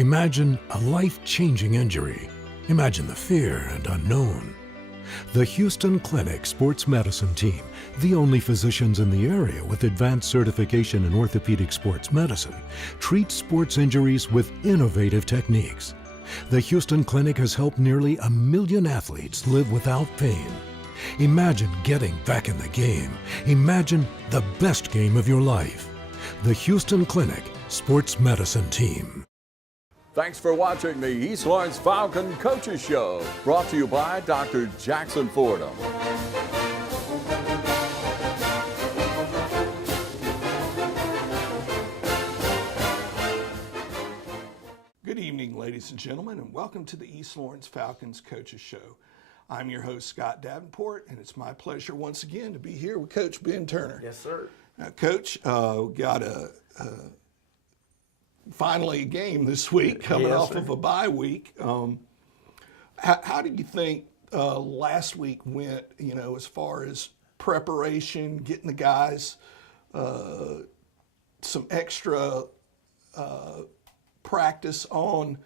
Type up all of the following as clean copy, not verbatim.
Imagine a life-changing injury. Imagine the fear and unknown. The Houston Clinic Sports Medicine Team, the only physicians in the area with advanced certification in orthopedic sports medicine, treats sports injuries with innovative techniques. The Houston Clinic has helped nearly 1 million athletes live without pain. Imagine getting back in the game. Imagine the best game of your life. The Houston Clinic Sports Medicine Team. Thanks for watching the East Lawrence Falcon Coaches Show, brought to you by Dr. Jackson Fordham. Good evening, ladies and gentlemen, and welcome to the East Lawrence Falcons Coaches Show. I'm your host, Scott Davenport, and it's my pleasure once again to be here with Coach Ben Turner. Yes, sir. Now, Coach, we got finally a game this week coming off of a bye week. How do you think last week went, as far as preparation, getting the guys some extra practice on,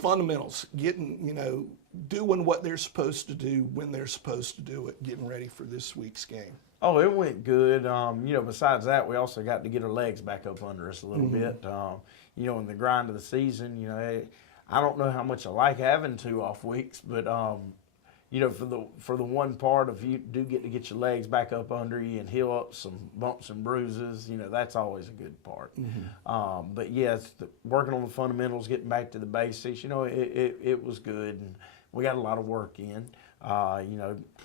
fundamentals, getting, doing what they're supposed to do when they're supposed to do it, getting ready for this week's game? Oh, it went good. Besides that, we also got to get our legs back up under us a little bit. In the grind of the season, I don't know how much I like having 2 off weeks, but for the one part of you do get to get your legs back up under you and heal up some bumps and bruises, that's always a good part. But yes, working on the fundamentals, getting back to the basics, it was good, and we got a lot of work in.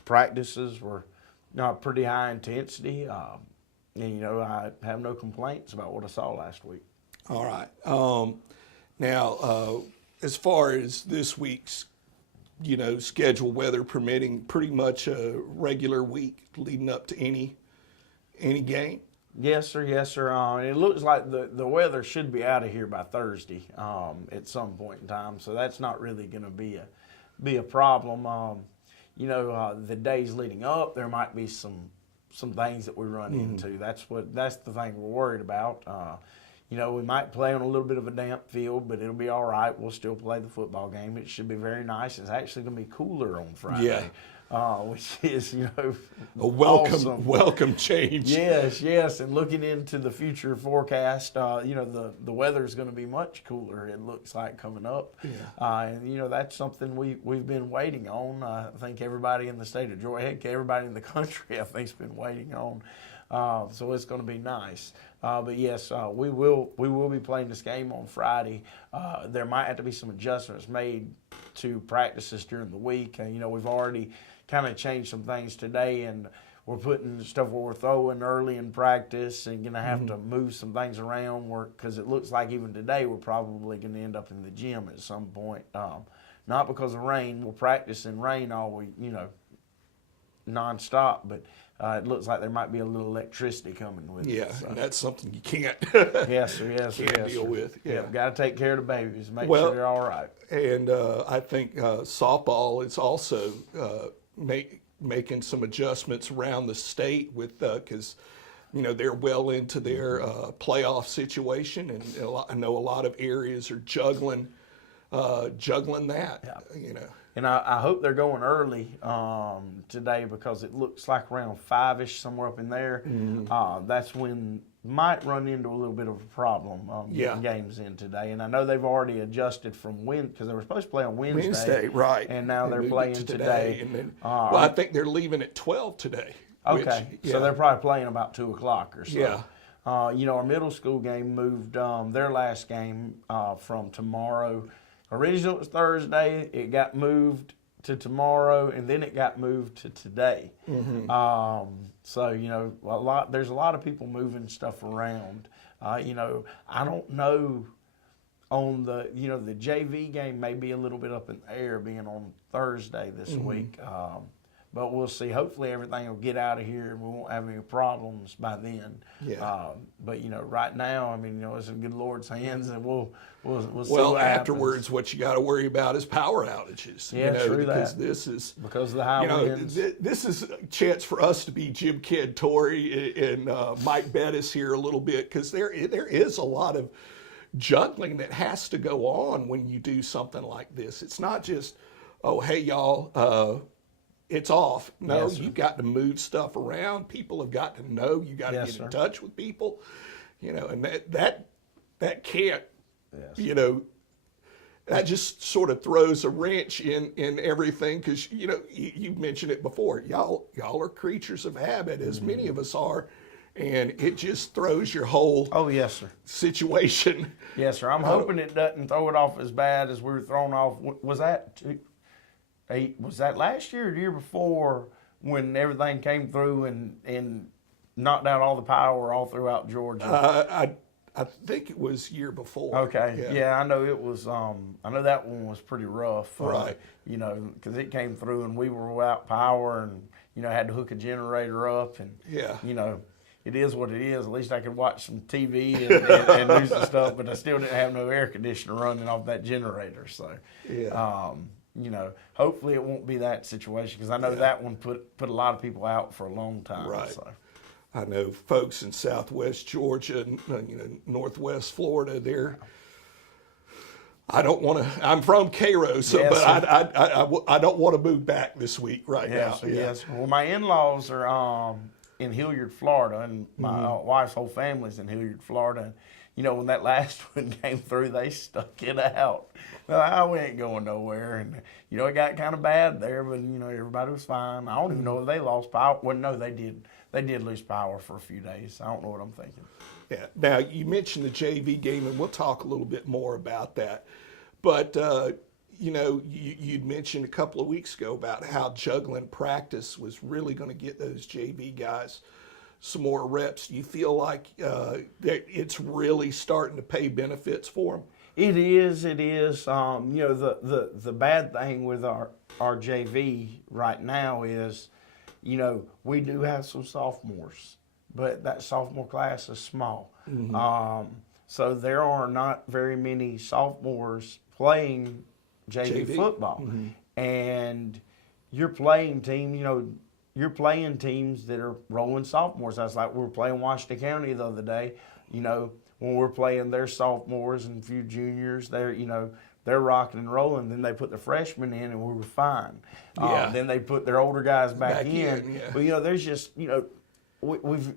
Practices were pretty high intensity, and I have no complaints about what I saw last week. All right. Now, as far as this week's, schedule, weather permitting, pretty much a regular week leading up to any game? Yes, sir. Yes, sir. It looks like the weather should be out of here by Thursday at some point in time, so that's not really going to be a problem. The days leading up, there might be some things that we run into. That's the thing we're worried about. We might play on a little bit of a damp field, but it'll be all right. We'll still play the football game. It should be very nice. It's actually going to be cooler on Friday, which is, a welcome awesome. Welcome change. Yes. And looking into the future forecast, the weather is going to be much cooler, it looks like, coming up. And that's something we've been waiting on. I think everybody in the state of Georgia, heck, everybody in the country, I think, has been waiting on. So it's going to be nice. But yes, we will be playing this game on Friday. There might have to be some adjustments made to practices during the week. We've already kind of changed some things today, and we're putting stuff where we're throwing early in practice and going to have to move some things around because it looks like even today we're probably going to end up in the gym at some point. Not because of rain. We'll practice in rain all week, nonstop, but it looks like there might be a little electricity coming with it. Yeah, so. And that's something you can't deal with. Yeah, got to take care of the babies, make sure they're all right. And I think softball is also making some adjustments around the state with because they're well into their playoff situation, and I know a lot of areas are juggling that. Yeah. And I hope they're going early today, because it looks like around 5-ish, somewhere up in there. That's when might run into a little bit of a problem getting games in today. And I know they've already adjusted from because they were supposed to play on Wednesday. Right. And now they're playing today. And then, I think they're leaving at 12 today. Okay. So they're probably playing about 2 o'clock or so. Yeah. Our middle school game moved their last game from tomorrow. Originally it was Thursday, it got moved to tomorrow, and then it got moved to today. So, there's a lot of people moving stuff around. I don't know on the JV game may be a little bit up in the air being on Thursday this week. But we'll see. Hopefully everything will get out of here and we won't have any problems by then. But right now, it's in good Lord's hands, and we'll see what afterwards, happens. What you got to worry about is power outages. Yeah, true because that. This is because of the high winds. This is a chance for us to be Jim Cantori and Mike Bettis here a little bit, because there is a lot of juggling that has to go on when you do something like this. It's not just, oh, hey, y'all, it's off. No, Yes, sir. you got to move stuff around. People have got to know. You got to Yes, get sir. in touch with people, and that can't, Yes. that just sort of throws a wrench in everything, because you mentioned it before. Y'all are creatures of habit, as many of us are, and it just throws your whole Oh, yes, sir. situation. Yes, sir. I'm hoping it doesn't throw it off as bad as we were thrown off. Was that last year or the year before, when everything came through and knocked out all the power all throughout Georgia? I think it was year before. Okay. Yeah, I know it was. I know that one was pretty rough. Right. Because it came through and we were without power, and had to hook a generator up, and Yeah. It is what it is. At least I could watch some TV and do some stuff, but I still didn't have no air conditioner running off that generator. So, Yeah. hopefully it won't be that situation, because I know that one put a lot of people out for a long time. Right. So. I know folks in Southwest Georgia and Northwest Florida. I don't want to. I'm from Cairo, so Yes, but I don't want to move back this week right Yes, now. yes. Well, my in-laws are in Hilliard, Florida, and my wife's whole family's in Hilliard, Florida. And, when that last one came through, they stuck it out. Well, we ain't going nowhere, and it got kind of bad there, but everybody was fine. I don't even know if they lost power. Well, no, they did. They did lose power for a few days. I don't know what I'm thinking. Yeah. Now, you mentioned the JV game, and we'll talk a little bit more about that. But, you'd mentioned a couple of weeks ago about how juggling practice was really going to get those JV guys some more reps. Do you feel like that it's really starting to pay benefits for them? It is. It is. The bad thing with our JV right now is, we do have some sophomores, but that sophomore class is small. So there are not very many sophomores playing JV football. And you're playing teams, you're playing teams that are rolling sophomores. That's like we were playing Washington County the other day. When we're playing their sophomores and a few juniors, they're rocking and rolling. Then they put the freshmen in, and we were fine. Yeah. Then they put their older guys back in. Yeah. But there's just we've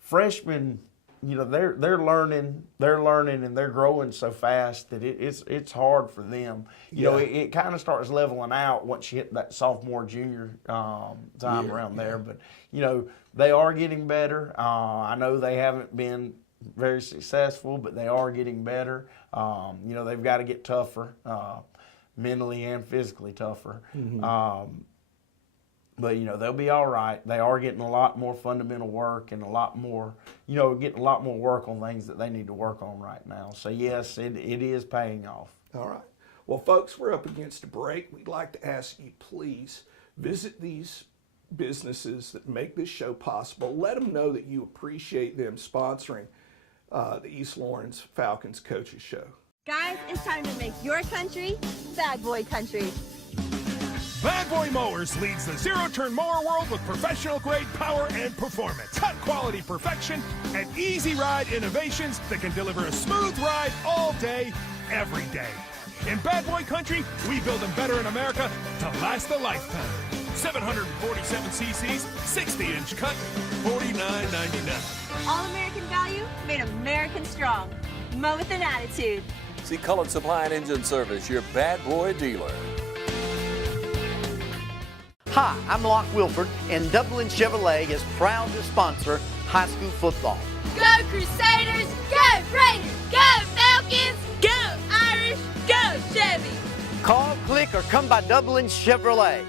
freshmen. They're learning, and they're growing so fast that it's hard for them. It kind of starts leveling out once you hit that sophomore junior time around there. But they are getting better. I know they haven't been very successful, but they are getting better. They've got to get tougher, mentally and physically tougher. But they'll be all right. They are getting a lot more fundamental work and a lot more, getting a lot more work on things that they need to work on right now. So yes, it is paying off. All right. Well, folks, we're up against a break. We'd like to ask you, please visit these businesses that make this show possible. Let them know that you appreciate them sponsoring the East Lawrence Falcons Coaches Show. Guys, it's time to make your country bad boy country. Bad Boy Mowers leads the zero-turn mower world with professional-grade power and performance, cut-quality perfection, and easy-ride innovations that can deliver a smooth ride all day, every day. In Bad Boy Country, we build them better in America to last a lifetime. 747 cc's, 60-inch cut, $49.99. All American value, made American strong. Mow with an attitude. See Cullen Supply and Engine Service, your bad boy dealer. Hi, I'm Locke Wilford, and Dublin Chevrolet is proud to sponsor high school football. Go Crusaders! Go Raiders! Go Falcons! Go Irish! Go Chevy! Call, click, or come by Dublin Chevrolet.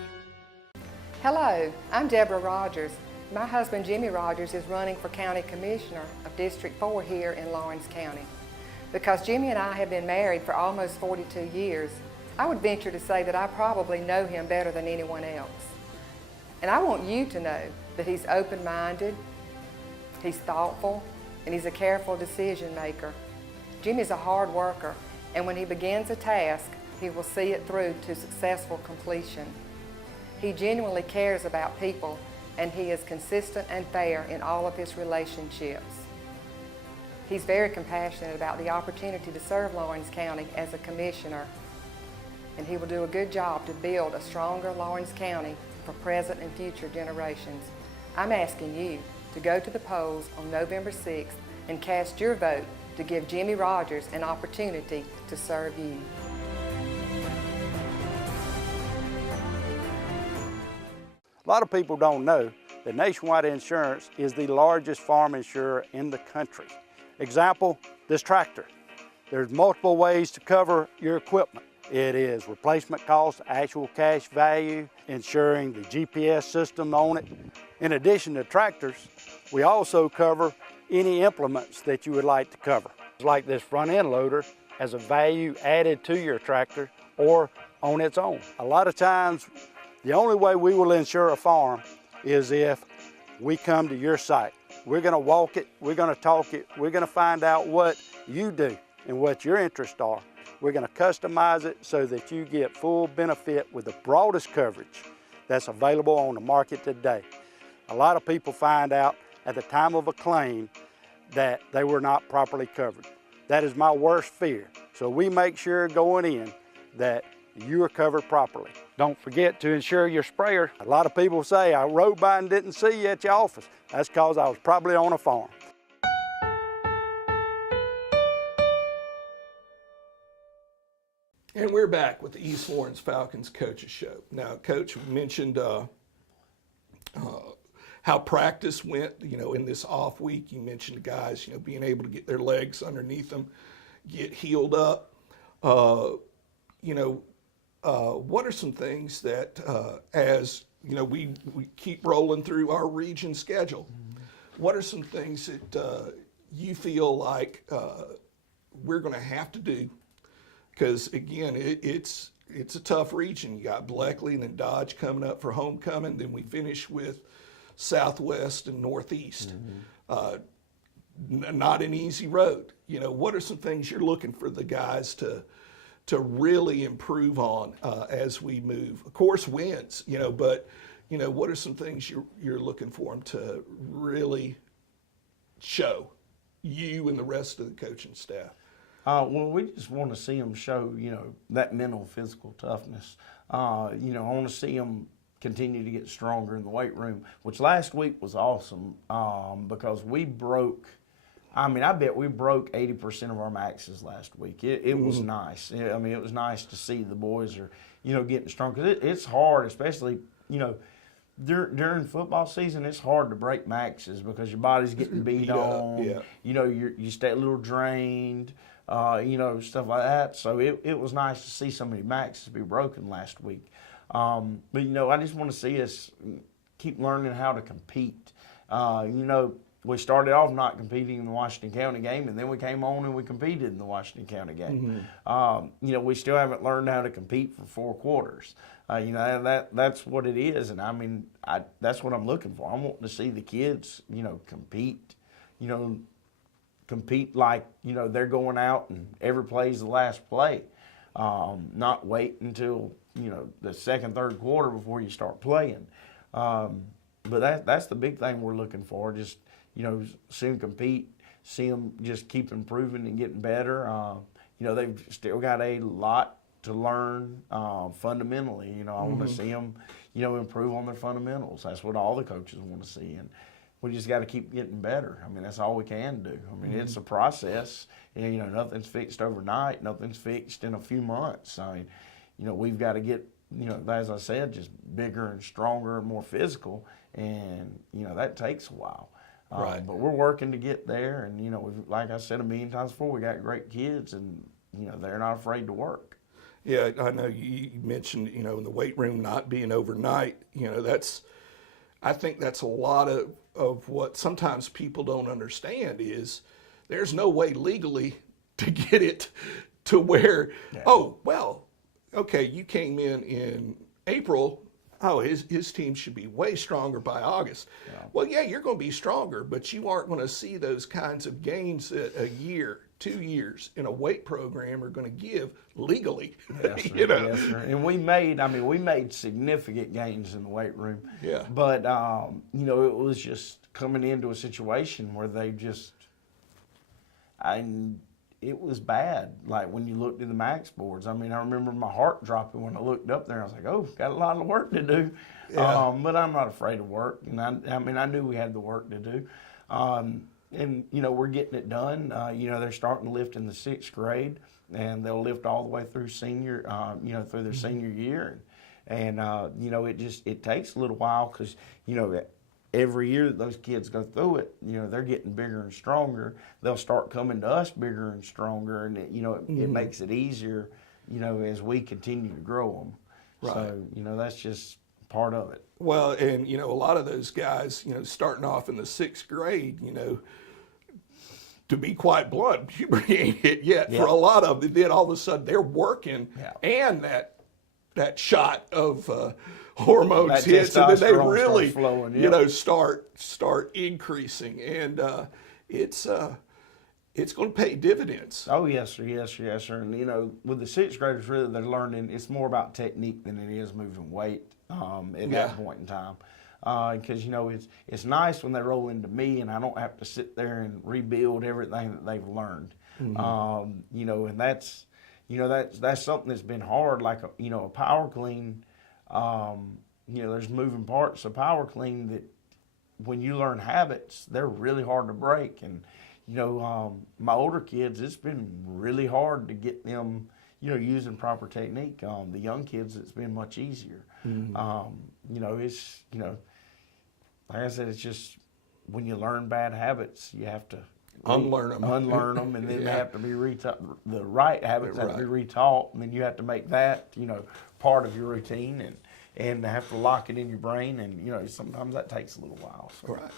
Hello, I'm Deborah Rogers. My husband Jimmy Rogers is running for County Commissioner of District 4 here in Lawrence County. Because Jimmy and I have been married for almost 42 years, I would venture to say that I probably know him better than anyone else. And I want you to know that he's open-minded, he's thoughtful, and he's a careful decision maker. Jimmy's a hard worker, and when he begins a task, he will see it through to successful completion. He genuinely cares about people, and he is consistent and fair in all of his relationships. He's very compassionate about the opportunity to serve Lawrence County as a commissioner, and he will do a good job to build a stronger Lawrence County for present and future generations. I'm asking you to go to the polls on November 6th and cast your vote to give Jimmy Rogers an opportunity to serve you. A lot of people don't know that Nationwide Insurance is the largest farm insurer in the country. Example, this tractor. There's multiple ways to cover your equipment. It is replacement cost, actual cash value, insuring the GPS system on it. In addition to tractors, we also cover any implements that you would like to cover. Like this front end loader has a value added to your tractor or on its own. A lot of times, the only way we will insure a farm is if we come to your site. We're gonna walk it, we're gonna talk it, we're gonna find out what you do and what your interests are. We're gonna customize it so that you get full benefit with the broadest coverage that's available on the market today. A lot of people find out at the time of a claim that they were not properly covered. That is my worst fear. So we make sure going in that you are covered properly. Don't forget to insure your sprayer. A lot of people say, I rode by and didn't see you at your office. That's because I was probably on a farm. And we're back with the East Lawrence Falcons Coaches Show. Now, Coach mentioned how practice went, in this off week. You mentioned the guys, being able to get their legs underneath them, get healed up. What are some things that, as we keep rolling through our region schedule, what are some things that you feel like we're going to have to do? Because again, it's a tough region. You got Bleckley and then Dodge coming up for homecoming. Then we finish with Southwest and Northeast. Not an easy road. What are some things you're looking for the guys to really improve on as we move? Of course, wins. But what are some things you're looking for them to really show you and the rest of the coaching staff? Well, we just want to see them show, that mental, physical toughness. I want to see them continue to get stronger in the weight room, which last week was awesome because we broke, I bet we broke 80% of our maxes last week. It was nice. It was nice to see the boys are, getting strong. Because it's hard, especially, during football season, it's hard to break maxes because your body's getting beat on. Yeah. You stay a little drained. Stuff like that. So it was nice to see so many maxes be broken last week. But, I just want to see us keep learning how to compete. We started off not competing in the Washington County game, and then we came on and we competed in the Washington County game. We still haven't learned how to compete for 4 quarters. That's what it is, and that's what I'm looking for. I'm wanting to see the kids, compete, compete like, they're going out and every play's the last play. Not wait until, the second, third quarter before you start playing. But that's the big thing we're looking for, just, see them compete, see them just keep improving and getting better. They've still got a lot to learn fundamentally. I want to see them, improve on their fundamentals. That's what all the coaches want to see. And we just got to keep getting better. That's all we can do. It's a process. Nothing's fixed overnight. Nothing's fixed in a few months. We've got to get, as I said, just bigger and stronger and more physical. And, that takes a while. Right. But we're working to get there. And, we've, like I said a million times before, we got great kids and, they're not afraid to work. Yeah, I know you mentioned, in the weight room not being overnight, I think that's a lot of what sometimes people don't understand is there's no way legally to get it to where, okay, you came in April, his team should be way stronger by August. Yeah. Well, yeah, you're going to be stronger, but you aren't going to see those kinds of gains that a year, 2 years in a weight program are going to give legally. Yes, sir. Yes, sir. And we made significant gains in the weight room. Yeah. But, it was just coming into a situation where they just, and it was bad. Like when you looked at the max boards, I mean, I remember my heart dropping when I looked up there. I was like, oh, got a lot of work to do. Yeah. But I'm not afraid of work, and I mean, I knew we had the work to do. And you know, we're getting it done. You know, they're starting to lift in the 6th grade, and they'll lift all the way through senior, you know, through their senior year. And you know, it takes a little while because, you know, every year that those kids go through it, you know, they're getting bigger and stronger. They'll start coming to us bigger and stronger, and you know, it makes it easier, you know, as we continue to grow them. Right. So, you know, that's just part of it. Well, and you know, a lot of those guys, you know, starting off in the 6th grade, you know, to be quite blunt, puberty ain't hit yet for a lot of them. Then all of a sudden they're working, and that shot of hormones That hits, and then they testosterone really, starts flowing, you know, start increasing, and it's going to pay dividends. Oh yes, sir, yes, sir, yes, sir. And you know, with the 6th graders, really, they're learning. It's more about technique than it is moving weight at that point in time. Because you know, it's nice when they roll into me and I don't have to sit there and rebuild everything that they've learned. You know, and that's something that's been hard. Like you know, a power clean. You know, there's moving parts of power clean that when you learn habits, they're really hard to break. And you know, my older kids, it's been really hard to get them, you know, using proper technique. The young kids, it's been much easier. You know, it's, you know, like I said, it's just when you learn bad habits, you have to Unlearn them, and then they have to be retaught. The right habits have to be retaught, and then you have to make that, you know, part of your routine, and have to lock it in your brain, and you know, sometimes that takes a little while. So. Right.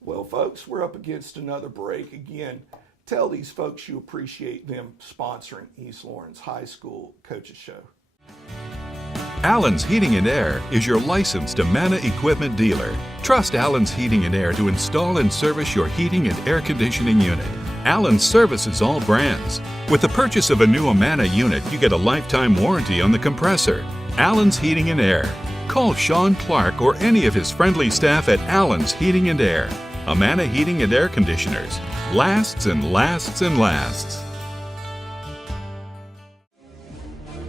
Well, folks, we're up against another break. Again, tell these folks you appreciate them sponsoring East Lawrence High School Coaches Show. Allen's Heating and Air is your licensed Amana equipment dealer. Trust Allen's Heating and Air to install and service your heating and air conditioning unit. Allen services all brands. With the purchase of a new Amana unit, you get a lifetime warranty on the compressor. Allen's Heating and Air. Call Sean Clark or any of his friendly staff at Allen's Heating and Air. Amana Heating and Air Conditioners. Lasts and lasts and lasts.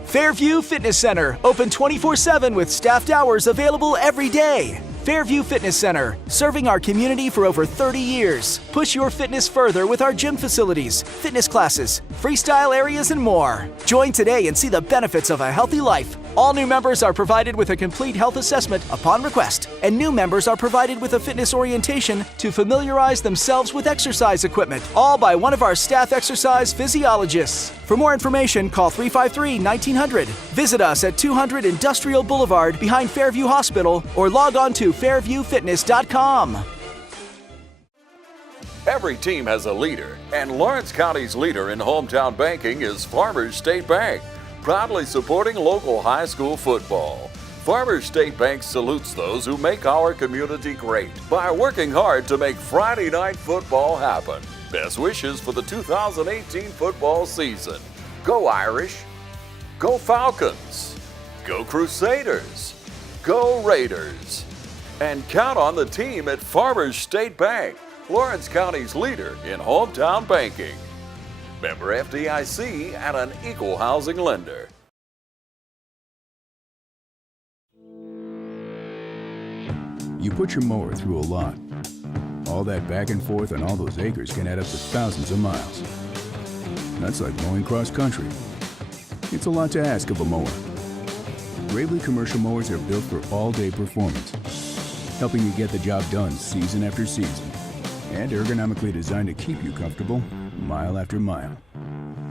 Fairview Fitness Center, open 24/7 with staffed hours available every day. Fairview Fitness Center, serving our community for over 30 years. Push your fitness further with our gym facilities, fitness classes, freestyle areas, and more. Join today and see the benefits of a healthy life. All new members are provided with a complete health assessment upon request, and new members are provided with a fitness orientation to familiarize themselves with exercise equipment, all by one of our staff exercise physiologists. For more information, call 353-1900. Visit us at 200 Industrial Boulevard behind Fairview Hospital, or log on to fairviewfitness.com. Every team has a leader, and Lawrence County's leader in hometown banking is Farmers State Bank, proudly supporting local high school football. Farmers State Bank salutes those who make our community great by working hard to make Friday night football happen. Best wishes for the 2018 football season. Go Irish! Go Falcons! Go Crusaders! Go Raiders! And count on the team at Farmers State Bank, Lawrence County's leader in hometown banking. Member FDIC and an equal housing lender. You put your mower through a lot. All that back and forth on all those acres can add up to thousands of miles. That's like mowing cross country. It's a lot to ask of a mower. Gravely commercial mowers are built for all-day performance, helping you get the job done season after season, and ergonomically designed to keep you comfortable mile after mile.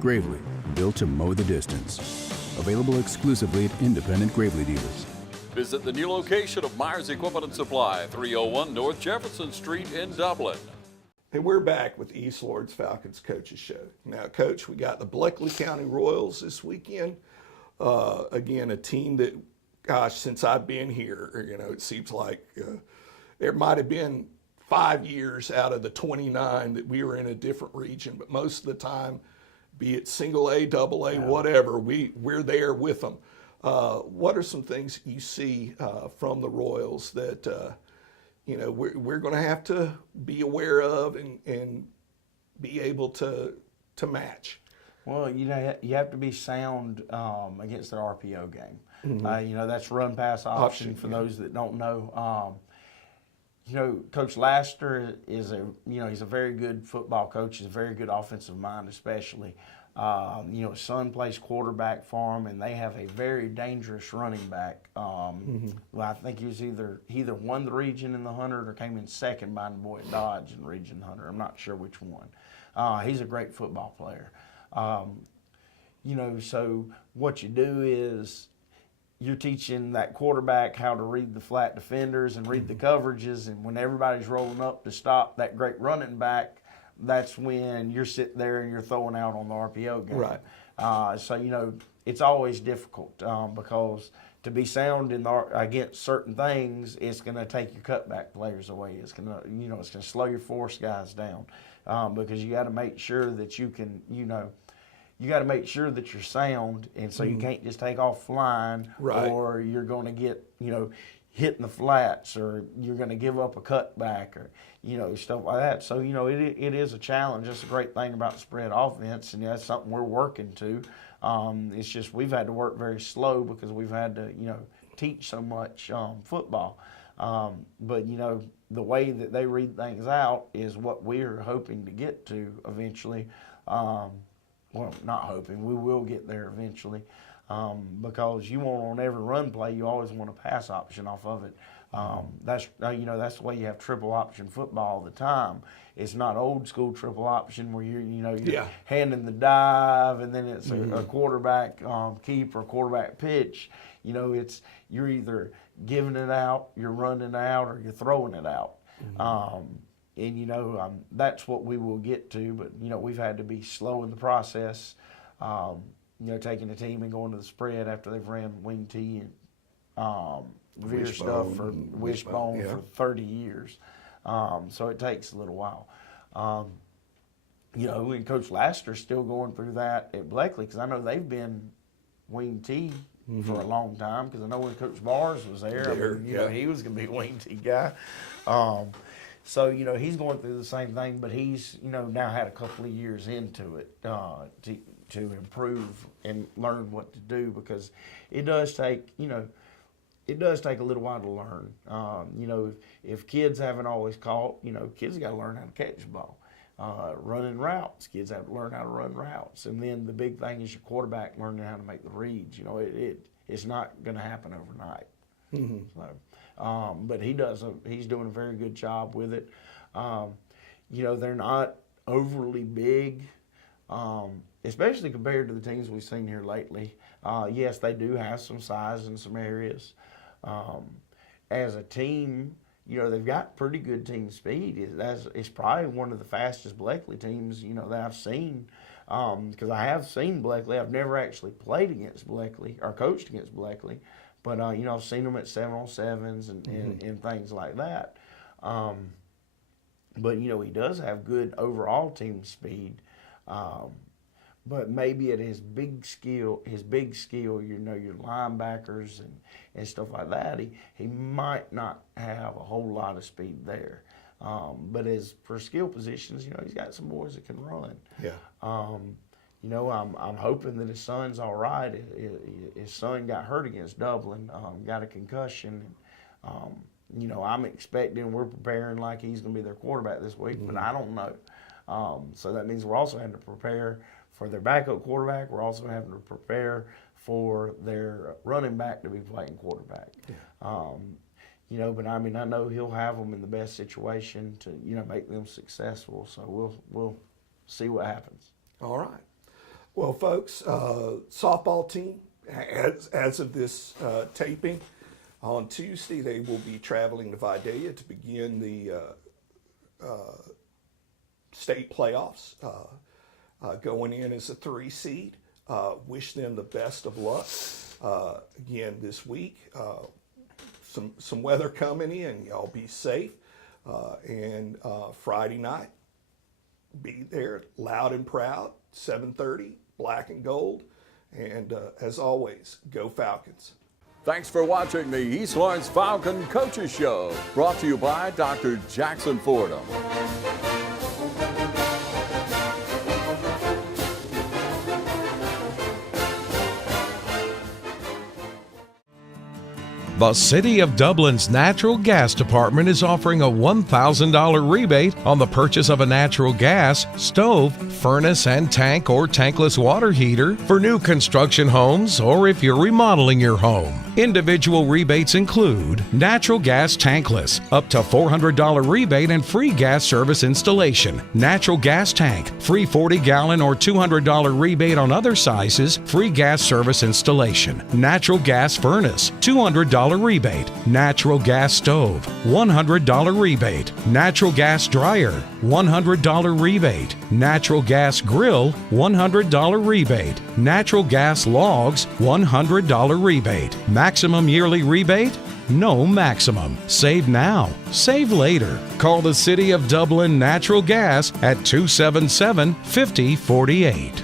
Gravely, built to mow the distance. Available exclusively at independent Gravely dealers. Visit the new location of Myers Equipment and Supply, 301 North Jefferson Street in Dublin. And we're back with East Lawrence Falcons Coaches Show. Now, Coach, we got the Bleckley County Royals this weekend. Again, a team that, gosh, since I've been here, you know, it seems like there might have been 5 years out of the 29 that we were in a different region, but most of the time, be it single A, double A, whatever, we're there with them. What are some things you see from the Royals that you know we're going to have to be aware of and be able to match? Well, you have to be sound against the RPO game. That's run pass option for those that don't know. Coach Laster is he's a very good football coach. He's a very good offensive mind, especially. His son plays quarterback for him, and they have a very dangerous running back. Well, I think he was either won the region in the 100 or came in second behind Boyd Dodge in Region 100. I'm not sure which one. He's a great football player. So what you do is you're teaching that quarterback how to read the flat defenders and read the coverages, and when everybody's rolling up to stop that great running back, that's when you're sitting there and you're throwing out on the RPO game. Right. So it's always difficult because to be sound against certain things, it's going to take your cutback players away. It's going to it's going to slow your force guys down because you got to make sure that you can you got to make sure that you're sound, and so you can't just take off flying, or you're going to get, hitting the flats, or you're going to give up a cutback, or, stuff like that. So, it is a challenge. That's a great thing about spread offense, and that's something we're working to. It's just we've had to work very slow because we've had to, teach so much football. But, the way that they read things out is what we're hoping to get to eventually. Well, not hoping. We will get there eventually because you want on every run play, you always want a pass option off of it. That's the way you have triple option football all the time. It's not old school triple option where you're handing the dive and then it's a quarterback keep or quarterback pitch. It's you're either giving it out, you're running it out, or you're throwing it out. And, that's what we will get to, but, we've had to be slow in the process, taking a team and going to the spread after they've ran wing T and veer stuff for wishbone for 30 years. So it takes a little while. And Coach Laster's still going through that at Bleckley because I know they've been wing T for a long time because I know when Coach Bars was there, he was going to be a wing T guy. So, he's going through the same thing, but he's, now had a couple of years into it to improve and learn what to do because it does take, it does take a little while to learn. If kids haven't always caught, kids got to learn how to catch the ball. Running routes, kids have to learn how to run routes. And then the big thing is your quarterback learning how to make the reads. It's not going to happen overnight. So, but he's doing a very good job with it. They're not overly big, especially compared to the teams we've seen here lately. Yes, they do have some size in some areas. As a team, they've got pretty good team speed. It's probably one of the fastest Bleckley teams, that I've seen. Because I have seen Bleckley. I've never actually played against Bleckley or coached against Bleckley. But, I've seen them at 7-on-7s and things like that. But, he does have good overall team speed. But maybe at his big skill, your linebackers and stuff like that, he might not have a whole lot of speed there. But as for skill positions, he's got some boys that can run. Yeah. I'm hoping that his son's all right. His son got hurt against Dublin, got a concussion. I'm expecting, we're preparing like he's going to be their quarterback this week, but I don't know. So that means we're also having to prepare for their backup quarterback. We're also having to prepare for their running back to be playing quarterback. Yeah. But I know he'll have them in the best situation to, make them successful. So we'll see what happens. All right. Well, folks, softball team, as of this taping, on Tuesday they will be traveling to Vidalia to begin the state playoffs, going in as a 3 seed. Wish them the best of luck. Again, this week, some weather coming in. Y'all be safe. And Friday night, be there loud and proud, 7:30, black and gold. And as always, go Falcons. Thanks for watching the East Lawrence Falcon Coaches Show, brought to you by Dr. Jackson Fordham. The City of Dublin's Natural Gas Department is offering a $1,000 rebate on the purchase of a natural gas, stove, furnace and tank or tankless water heater for new construction homes or if you're remodeling your home. Individual rebates include natural gas tankless, up to $400 rebate and free gas service installation. Natural gas tank, free 40-gallon or $200 rebate on other sizes, free gas service installation. Natural gas furnace, $200 rebate. Natural gas stove, $100 rebate. Natural gas dryer, $100 rebate. Natural gas grill, $100 rebate. Natural gas logs, $100 rebate. Maximum yearly rebate? No maximum. Save now. Save later. Call the City of Dublin Natural Gas at 277-5048.